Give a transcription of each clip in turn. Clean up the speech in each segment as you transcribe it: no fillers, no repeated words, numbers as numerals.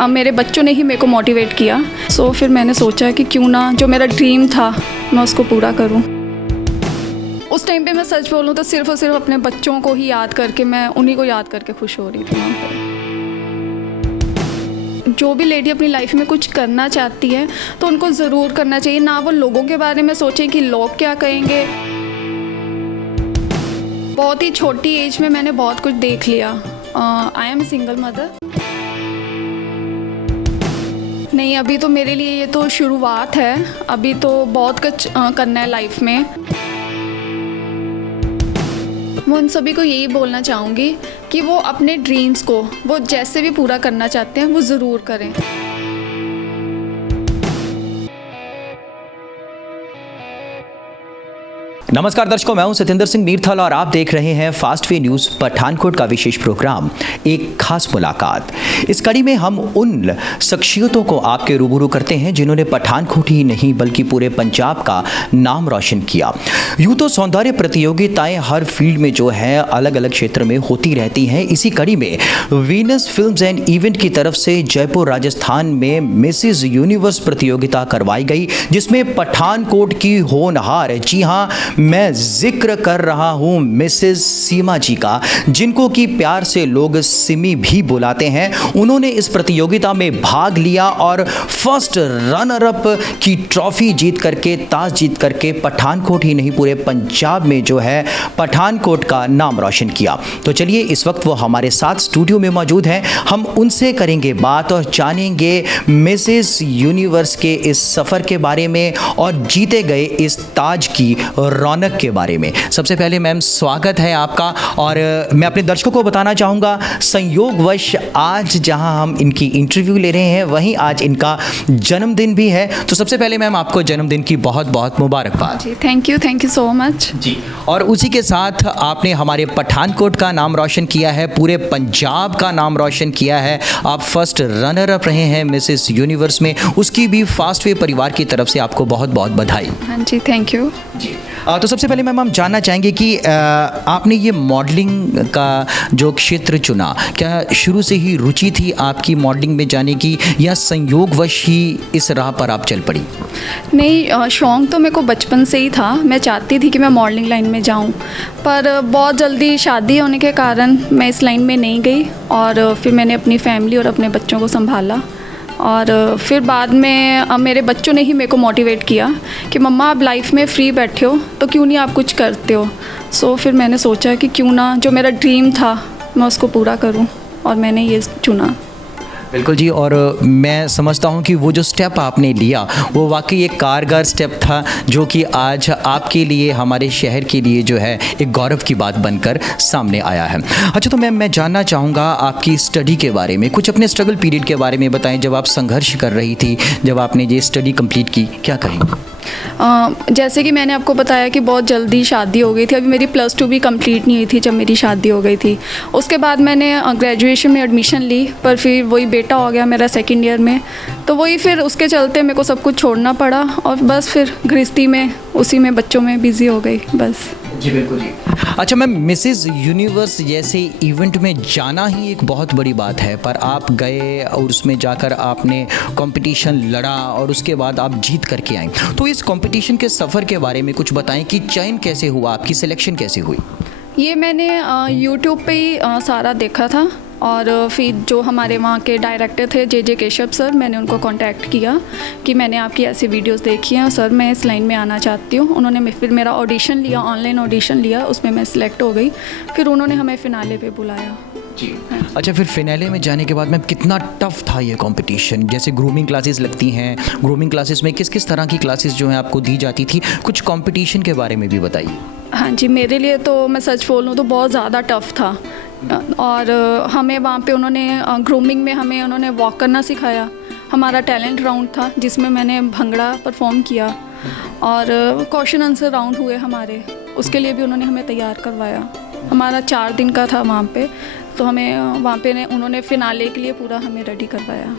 मेरे बच्चों ने ही मेरे को मोटिवेट किया। सो फिर मैंने सोचा कि क्यों ना जो मेरा ड्रीम था मैं उसको पूरा करूं। उस टाइम पे मैं सच बोलूं तो सिर्फ और सिर्फ अपने बच्चों को ही याद करके, मैं उन्हीं को याद करके खुश हो रही थी वहाँ पे। जो भी लेडी अपनी लाइफ में कुछ करना चाहती है तो उनको ज़रूर करना चाहिए, ना वो लोगों के बारे में सोचें कि लोग क्या कहेंगे। बहुत ही छोटी एज में मैंने बहुत कुछ देख लिया। I am single mother. नहीं, अभी तो मेरे लिए ये तो शुरुआत है, अभी तो बहुत कुछ करना है लाइफ में। मैं उन सभी को यही बोलना चाहूँगी कि वो अपने ड्रीम्स को वो जैसे भी पूरा करना चाहते हैं वो ज़रूर करें। नमस्कार दर्शकों, मैं हूं सतेंद्र सिंह मीरथल और आप देख रहे हैं फास्ट वे न्यूज़ पठानकोट का विशेष प्रोग्राम एक खास मुलाकात। इस कड़ी में हम उन शख्सियतों को आपके रूबरू करते हैं जिन्होंने पठानकोट ही नहीं बल्कि पूरे पंजाब का नाम रोशन किया। यूँ तो सौंदर्य प्रतियोगिताएं हर फील्ड में जो है अलग अलग क्षेत्र में होती रहती हैं। इसी कड़ी में वीनस फिल्म्स एंड इवेंट की तरफ से जयपुर राजस्थान में मिसेज यूनिवर्स प्रतियोगिता करवाई गई, जिसमें पठानकोट की होनहार, जी हाँ मैं जिक्र कर रहा हूं मिसेस सीमा जी का, जिनको कि प्यार से लोग सिमी भी बुलाते हैं। उन्होंने इस प्रतियोगिता में भाग लिया और फर्स्ट रनर अप की ट्रॉफी जीत करके, ताज जीत करके पठानकोट ही नहीं पूरे पंजाब में जो है पठानकोट का नाम रोशन किया। तो चलिए इस वक्त वो हमारे साथ स्टूडियो में मौजूद हैं, हम उनसे करेंगे बात और जानेंगे मिसेस यूनिवर्स के इस सफ़र के बारे में और जीते गए इस ताज की रौनक के बारे में। सबसे पहले मैम स्वागत है आपका। और मैं अपने दर्शकों को बताना चाहूँगा, संयोगवश आज जहां हम इनकी इंटरव्यू ले रहे हैं वहीं आज इनका जन्मदिन भी है। तो सबसे पहले मैम आपको जन्मदिन की बहुत बहुत मुबारकबाद। जी थैंक यू सो मच जी। और उसी के साथ आपने हमारे पठानकोट का नाम रोशन किया है, पूरे पंजाब का नाम रोशन किया है। आप फर्स्ट रनर अप रहे हैं मिसेस यूनिवर्स में, उसकी भी फास्ट वे परिवार की तरफ से आपको बहुत बहुत बधाई। हाँ जी, थैंक यू जी। तो सबसे पहले मैम हम जानना चाहेंगे कि आपने ये मॉडलिंग का जो क्षेत्र चुना, क्या शुरू से ही रुचि थी आपकी मॉडलिंग में जाने की या संयोगवश ही इस राह पर आप चल पड़ी? नहीं, शौक़ तो मेरे को बचपन से ही था। मैं चाहती थी कि मैं मॉडलिंग लाइन में जाऊं, पर बहुत जल्दी शादी होने के कारण मैं इस लाइन में नहीं गई और फिर मैंने अपनी फैमिली और अपने बच्चों को संभाला। और फिर बाद में मेरे बच्चों ने ही मेरे को मोटिवेट किया कि मम्मा आप लाइफ में फ्री बैठे हो तो क्यों नहीं आप कुछ करते हो। सो फिर मैंने सोचा कि क्यों ना जो मेरा ड्रीम था मैं उसको पूरा करूं और मैंने ये चुना। बिल्कुल जी। और मैं समझता हूँ कि वो जो स्टेप आपने लिया वो वाकई एक कारगर स्टेप था, जो कि आज आपके लिए, हमारे शहर के लिए जो है एक गौरव की बात बनकर सामने आया है। अच्छा, तो मैं जानना चाहूँगा आपकी स्टडी के बारे में, कुछ अपने स्ट्रगल पीरियड के बारे में बताएं, जब आप संघर्ष कर रही थी, जब आपने ये स्टडी कंप्लीट की, क्या कहेंगे? जैसे कि मैंने आपको बताया कि बहुत जल्दी शादी हो गई थी। अभी मेरी +2 भी कंप्लीट नहीं हुई थी जब मेरी शादी हो गई थी। उसके बाद मैंने ग्रेजुएशन में एडमिशन ली, पर फिर वही बेटा हो गया मेरा सेकंड ईयर में, तो वही फिर उसके चलते मेरे को सब कुछ छोड़ना पड़ा और बस फिर गृहस्थी में, उसी में बच्चों में बिज़ी हो गई बस। जी बिल्कुल जी। अच्छा मैम, मिसेस यूनिवर्स जैसे इवेंट में जाना ही एक बहुत बड़ी बात है, पर आप गए और उसमें जाकर आपने कंपटीशन लड़ा और उसके बाद आप जीत करके आए। तो इस कंपटीशन के सफ़र के बारे में कुछ बताएं कि चयन कैसे हुआ, आपकी सिलेक्शन कैसे हुई? ये मैंने यूट्यूब पे ही सारा देखा था और फिर जो हमारे वहाँ के डायरेक्टर थे जे केशव सर, मैंने उनको कांटेक्ट किया कि मैंने आपकी ऐसी वीडियोस देखी हैं सर, मैं इस लाइन में आना चाहती हूँ। उन्होंने फिर मेरा ऑडिशन लिया, ऑनलाइन ऑडिशन लिया, उसमें मैं सिलेक्ट हो गई। फिर उन्होंने हमें फिनाले पे बुलाया। जी। अच्छा, फिर फिनाले में जाने के बाद मैम कितना टफ था ये कंपटीशन? जैसे ग्रूमिंग क्लासेस लगती हैं, ग्रूमिंग क्लासेस में किस किस तरह की क्लासेस जो हैं आपको दी जाती थी, कुछ कंपटीशन के बारे में भी बताइए। हाँ जी, मेरे लिए तो मैं सच बोलूँ तो बहुत ज़्यादा टफ था। और हमें वहाँ पे उन्होंने ग्रूमिंग में हमें उन्होंने वॉक करना सिखाया। हमारा टैलेंट राउंड था जिसमें मैंने भंगड़ा परफॉर्म किया और क्वेश्चन आंसर राउंड हुए हमारे, उसके लिए भी उन्होंने हमें तैयार करवाया। हमारा 4 दिन का था वहाँ पे, तो हमें वहाँ पे उन्होंने फिनाले के लिए पूरा हमें रेडी करवाया।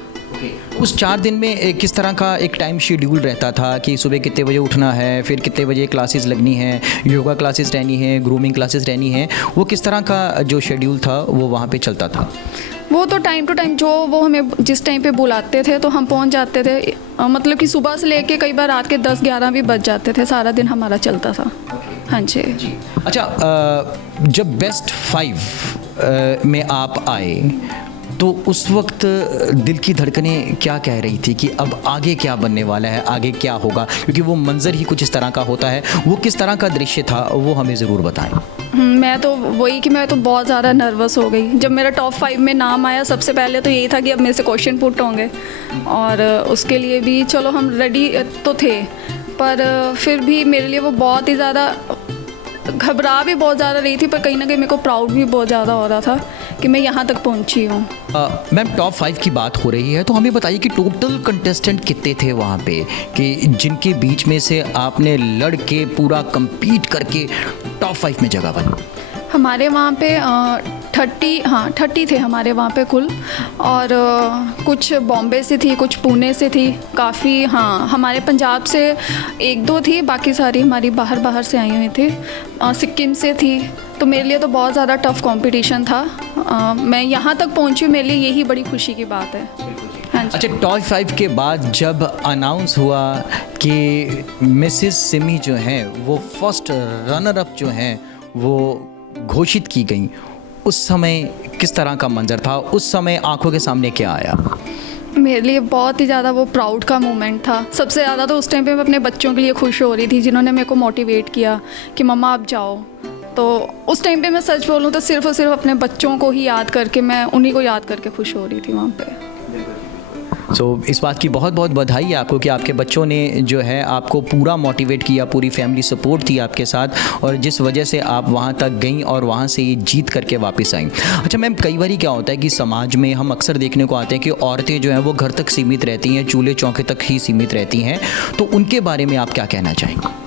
उस 4 दिन में किस तरह का एक टाइम शेड्यूल रहता था कि सुबह कितने बजे उठना है, फिर कितने बजे क्लासेस लगनी है, योगा क्लासेस रहनी है, ग्रूमिंग क्लासेस रहनी है, वो किस तरह का जो शेड्यूल था वो वहाँ पे चलता था? वो तो टाइम टू टाइम जो वो हमें जिस टाइम पे बुलाते थे तो हम पहुंच जाते थे। मतलब कि सुबह से लेके कई बार रात के 10-11 भी बज जाते थे, सारा दिन हमारा चलता था। हाँ जी। अच्छा, जब बेस्ट 5 में आप आए तो उस वक्त दिल की धड़कनें क्या कह रही थी कि अब आगे क्या बनने वाला है, आगे क्या होगा? क्योंकि वो मंज़र ही कुछ इस तरह का होता है। वो किस तरह का दृश्य था वो हमें ज़रूर बताएं। मैं तो वही कि मैं तो बहुत ज़्यादा नर्वस हो गई जब मेरा टॉप 5 में नाम आया। सबसे पहले तो यही था कि अब मेरे से क्वेश्चन पुट होंगे, और उसके लिए भी चलो हम रेडी तो थे, पर फिर भी मेरे लिए वो बहुत ही ज़्यादा घबरा भी बहुत ज़्यादा रही थी, पर कहीं ना कहीं मेरे को प्राउड भी बहुत ज़्यादा हो रहा था कि मैं यहाँ तक पहुँची हूँ। मैम, टॉप 5 की बात हो रही है तो हमें बताइए कि टोटल कंटेस्टेंट कितने थे वहाँ पे, कि जिनके बीच में से आपने लड़ के पूरा compete करके टॉप 5 में जगह बनी? हमारे वहाँ पे 30 थे हमारे वहाँ पे कुल, और कुछ बॉम्बे से थी, कुछ पुणे से थी, काफ़ी हाँ हमारे पंजाब से 1-2 थी, बाकी सारी हमारी बाहर से आई हुई थी। सिक्किम से थी। तो मेरे लिए तो बहुत ज़्यादा टफ़ कंपटीशन था। मैं यहाँ तक पहुँची, मेरे लिए यही बड़ी खुशी की बात है। हाँ जी। अच्छा, टॉप 5 के बाद जब अनाउंस हुआ कि मिसेस सिमी जो हैं वो फर्स्ट रनर अप जो हैं वो घोषित की गई, उस समय किस तरह का मंजर था? उस समय आंखों के सामने क्या आया? मेरे लिए बहुत ही ज़्यादा वो प्राउड का मोमेंट था। सबसे ज़्यादा तो उस टाइम पे मैं अपने बच्चों के लिए खुश हो रही थी, जिन्होंने मेरे को मोटिवेट किया कि मम्मा आप जाओ। तो उस टाइम पे मैं सच बोलूँ तो सिर्फ और सिर्फ अपने बच्चों को ही याद करके, मैं उन्हीं को याद करके खुश हो रही थी वहाँ पे। इस बात की बहुत बहुत बधाई है आपको कि आपके बच्चों ने जो है आपको पूरा मोटिवेट किया, पूरी फैमिली सपोर्ट थी आपके साथ, और जिस वजह से आप वहाँ तक गईं और वहाँ से ये जीत करके वापस आईं। अच्छा मैम, कई बार क्या होता है कि समाज में हम अक्सर देखने को आते हैं कि औरतें जो हैं वो घर तक सीमित रहती हैं, चूल्हे चौके तक ही सीमित रहती हैं, तो उनके बारे में आप क्या कहना चाहेंगे?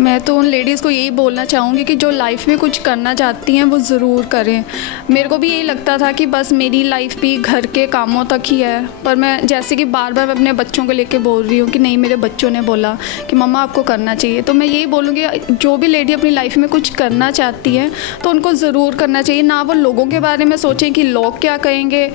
मैं तो उन लेडीज़ को यही बोलना चाहूँगी कि जो लाइफ में कुछ करना चाहती हैं वो ज़रूर करें। मेरे को भी यही लगता था कि बस मेरी लाइफ भी घर के कामों तक ही है, पर मैं जैसे कि बार बार अपने बच्चों को लेके बोल रही हूँ कि नहीं, मेरे बच्चों ने बोला कि मम्मा आपको करना चाहिए। तो मैं यही बोलूँगी, जो भी लेडी अपनी लाइफ में कुछ करना चाहती है तो उनको ज़रूर करना चाहिए। ना वो लोगों के बारे में सोचें कि लोग क्या कहेंगे,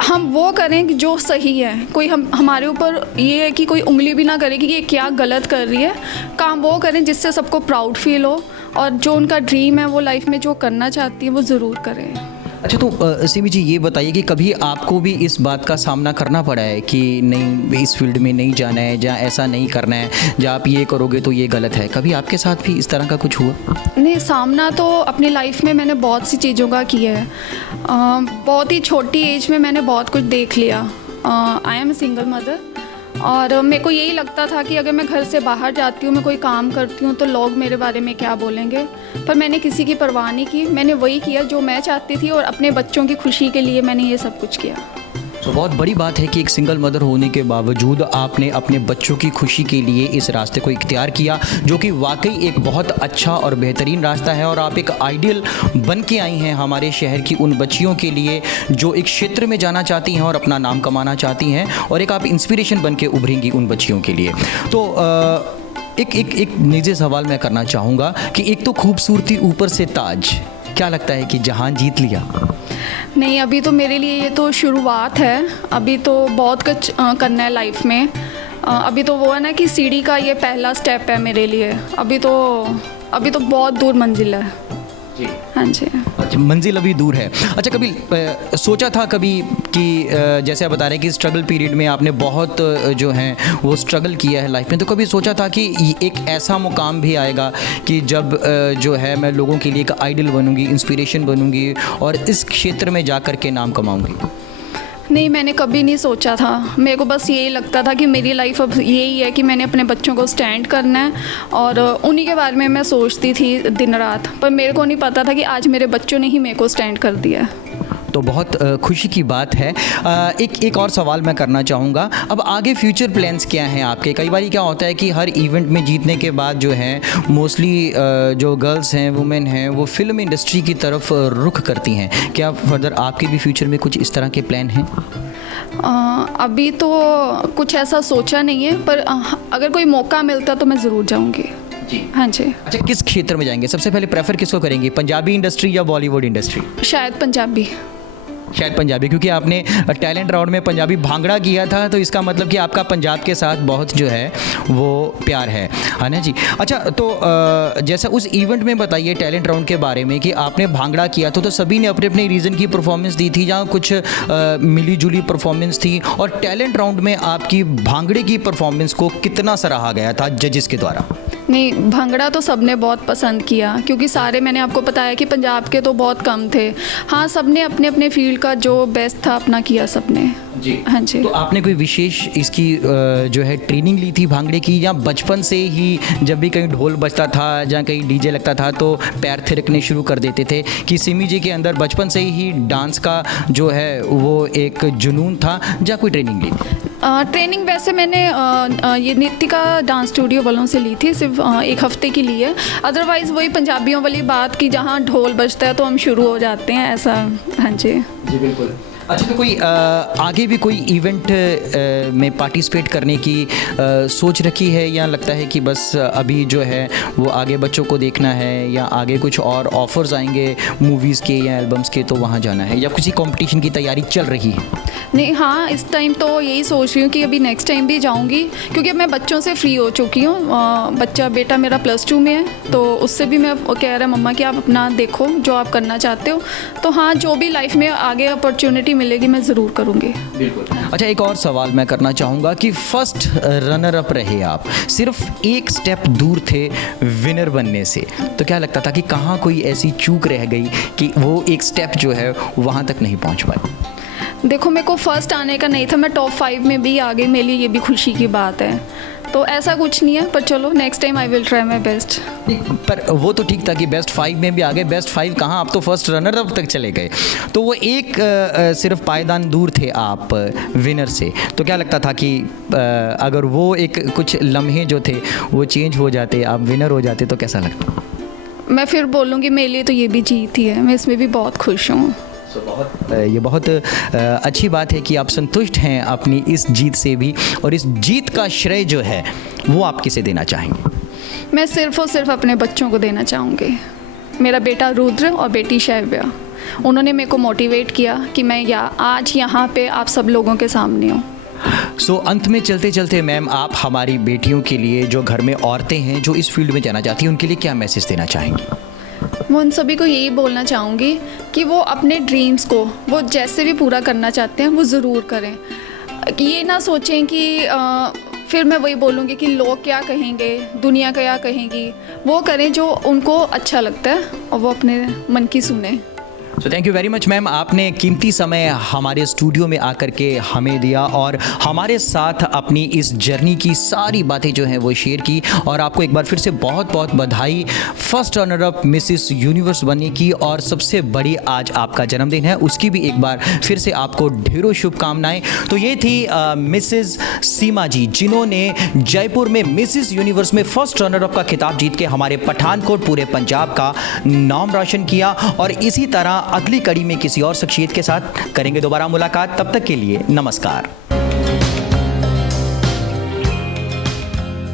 हम वो करें कि जो सही है। कोई हमारे ऊपर ये है कि कोई उंगली भी ना करे कि ये क्या गलत कर रही है। काम वो करें जिससे सबको प्राउड फील हो, और जो उनका ड्रीम है वो लाइफ में जो करना चाहती है वो ज़रूर करें। अच्छा, तो सिमी जी ये बताइए कि कभी आपको भी इस बात का सामना करना पड़ा है कि नहीं, इस फील्ड में नहीं जाना है, जहाँ ऐसा नहीं करना है, जहाँ आप ये करोगे तो ये गलत है? कभी आपके साथ भी इस तरह का कुछ हुआ? नहीं, सामना तो अपनी लाइफ में मैंने बहुत सी चीज़ों का किया है। बहुत ही छोटी एज में मैंने बहुत कुछ देख लिया। आई एम सिंगल मदर, और मेरे को यही लगता था कि अगर मैं घर से बाहर जाती हूँ, मैं कोई काम करती हूँ तो लोग मेरे बारे में क्या बोलेंगे, पर मैंने किसी की परवाह नहीं की। मैंने वही किया जो मैं चाहती थी, और अपने बच्चों की खुशी के लिए मैंने ये सब कुछ किया। तो बहुत बड़ी बात है कि एक सिंगल मदर होने के बावजूद आपने अपने बच्चों की खुशी के लिए इस रास्ते को इख्तियार किया, जो कि वाकई एक बहुत अच्छा और बेहतरीन रास्ता है। और आप एक आइडियल बन के आई हैं हमारे शहर की उन बच्चियों के लिए जो एक क्षेत्र में जाना चाहती हैं और अपना नाम कमाना चाहती हैं, और एक आप इंस्पिरेशन बन के उभरेंगी उन बच्चियों के लिए। तो एक निजी सवाल मैं करना चाहूँगा कि एक तो खूबसूरती ऊपर से ताज, क्या लगता है कि जहां जीत लिया? नहीं, अभी तो मेरे लिए ये तो शुरुआत है। अभी तो बहुत कुछ करना है लाइफ में। अभी तो वो है ना कि सीढ़ी का ये पहला स्टेप है मेरे लिए। अभी तो बहुत दूर मंजिल है जी। हाँ जी। अच्छा, मंजिल अभी दूर है। अच्छा, कभी सोचा था कभी कि जैसे आप बता रहे हैं कि स्ट्रगल पीरियड में आपने बहुत जो है वो स्ट्रगल किया है लाइफ में, तो कभी सोचा था कि एक ऐसा मुकाम भी आएगा कि जब जो है मैं लोगों के लिए एक आइडल बनूंगी, इंस्पिरेशन बनूंगी और इस क्षेत्र में जा कर के नाम कमाऊंगी? नहीं, मैंने कभी नहीं सोचा था। मेरे को बस यही लगता था कि मेरी लाइफ अब यही है कि मैंने अपने बच्चों को स्टैंड करना है, और उन्हीं के बारे में मैं सोचती थी दिन रात। पर मेरे को नहीं पता था कि आज मेरे बच्चों ने ही मेरे को स्टैंड कर दिया है। तो बहुत खुशी की बात है। एक और सवाल मैं करना चाहूँगा, अब आगे फ्यूचर प्लान्स क्या हैं आपके? कई बार क्या होता है कि हर इवेंट में जीतने के बाद जो है मोस्टली जो गर्ल्स हैं, वुमेन हैं, वो फिल्म इंडस्ट्री की तरफ रुख करती हैं। क्या फर्दर आपके भी फ्यूचर में कुछ इस तरह के प्लान हैं? अभी तो कुछ ऐसा सोचा नहीं है, पर अगर कोई मौका मिलता तो मैं ज़रूर जाऊँगी जी। हाँ जी। अच्छा, किस क्षेत्र में जाएंगे? सबसे पहले प्रेफर किसको करेंगे, पंजाबी इंडस्ट्री या बॉलीवुड इंडस्ट्री? शायद पंजाबी। शायद पंजाबी, क्योंकि आपने टैलेंट राउंड में पंजाबी भांगड़ा किया था, तो इसका मतलब कि आपका पंजाब के साथ बहुत जो है वो प्यार है ना जी। अच्छा, तो जैसा उस इवेंट में बताइए टैलेंट राउंड के बारे में कि आपने भांगड़ा किया तो सभी ने अपने अपने रीजन की परफॉर्मेंस दी थी, जहाँ कुछ मिली जुली परफॉर्मेंस थी, और टैलेंट राउंड में आपकी भांगड़े की परफॉर्मेंस को कितना सराहा गया था जजेस के द्वारा? नहीं, भंगड़ा तो सबने बहुत पसंद किया, क्योंकि सारे, मैंने आपको बताया कि पंजाब के तो बहुत कम थे। हाँ, सबने अपने अपने फील्ड का जो बेस्ट था अपना किया सबने जी। हाँ जी। तो आपने कोई विशेष इसकी जो है ट्रेनिंग ली थी भांगड़े की, या बचपन से ही जब भी कहीं ढोल बजता था या कहीं डीजे लगता था तो पैर थिरकने शुरू कर देते थे, कि सिमी जी के अंदर बचपन से ही डांस का जो है वो एक जुनून था, या कोई ट्रेनिंग ली? ट्रेनिंग वैसे मैंने ये नितिका डांस स्टूडियो वालों से ली थी, सिर्फ एक हफ्ते की लिए। अदरवाइज़ वही पंजाबियों वाली बात कि जहाँ ढोल बजता है तो हम शुरू हो जाते हैं, ऐसा। हाँ जी जी, बिल्कुल। अच्छा, तो कोई आगे भी कोई इवेंट में पार्टिसिपेट करने की सोच रखी है, या लगता है कि बस अभी जो है वो आगे बच्चों को देखना है, या आगे कुछ और ऑफर्स आएंगे मूवीज़ के या एल्बम्स के तो वहाँ जाना है, या किसी कंपटीशन की तैयारी चल रही है? नहीं, हाँ, इस टाइम तो यही सोच रही हूँ कि अभी नेक्स्ट टाइम भी जाऊँगी, क्योंकि अब मैं बच्चों से फ्री हो चुकी हूँ। बेटा मेरा +2 में है, तो उससे भी मैं कह रहा है मम्मा कि आप अपना देखो जो आप करना चाहते हो। तो हाँ, जो भी लाइफ में आगे अपॉर्चुनिटी मिलेगी मैं ज़रूर करूँगी। बिल्कुल। अच्छा, एक और सवाल मैं करना चाहूँगा कि फर्स्ट रनर अप रहे आप, सिर्फ एक स्टेप दूर थे विनर बनने से, तो क्या लगता था कि कहाँ कोई ऐसी चूक रह गई कि वो एक स्टेप जो है वहाँ तक नहीं पहुँच पाए? देखो, मेरे को फर्स्ट आने का नहीं था, मैं टॉप 5 में भी आ गई, मेरे लिए ये भी खुशी की बात है। तो ऐसा कुछ नहीं है, पर चलो next time I will try my best. पर वो तो ठीक था कि बेस्ट 5 में भी आ गए, बेस्ट 5 कहाँ, आप तो फर्स्ट रनर अप तक चले गए। तो वो एक सिर्फ पायदान दूर थे आप विनर से, तो क्या लगता था कि अगर वो एक कुछ लम्हे जो थे वो चेंज हो जाते, आप विनर हो जाते, तो कैसा लगता? मैं फिर बोलूँगी मेरे लिए तो ये भी जीत ही है, मैं इसमें भी बहुत खुश हूँ। ये बहुत अच्छी बात है कि आप संतुष्ट हैं अपनी इस जीत से भी, और इस जीत का श्रेय जो है वो आप किसे देना चाहेंगे? मैं सिर्फ़ और सिर्फ अपने बच्चों को देना चाहूँगी। मेरा बेटा रुद्र और बेटी शैव्या, उन्होंने मेरे को मोटिवेट किया कि मैं आज यहाँ पे आप सब लोगों के सामने हूँ। सो अंत में चलते चलते मैम, आप हमारी बेटियों के लिए, जो घर में औरतें हैं जो इस फील्ड में जाना चाहती हैं, उनके लिए क्या मैसेज देना चाहेंगी? मैं उन सभी को यही बोलना चाहूँगी कि वो अपने ड्रीम्स को वो जैसे भी पूरा करना चाहते हैं वो ज़रूर करें। ये ना सोचें कि फिर मैं वही बोलूँगी कि लोग क्या कहेंगे, दुनिया क्या कहेगी। वो करें जो उनको अच्छा लगता है और वो अपने मन की सुने। So thank you very much ma'am, आपने कीमती समय हमारे स्टूडियो में आकर के हमें दिया और हमारे साथ अपनी इस जर्नी की सारी बातें जो हैं वो शेयर की। और आपको एक बार फिर से बहुत बहुत बधाई first runner up Mrs universe बनने की, और सबसे बड़ी आज आपका जन्मदिन है, उसकी भी एक बार फिर से आपको ढेरों शुभकामनाएं। तो ये थी मिसेस सीमा जी, जिन्होंने जयपुर में मिसेस यूनिवर्स में फर्स्ट रनर अप का खिताब जीत के हमारे पठानकोट, पूरे पंजाब का नाम रोशन किया। और इसी तरह अगली कड़ी में किसी और शख्सियत के साथ करेंगे दोबारा मुलाकात। तब तक के लिए नमस्कार।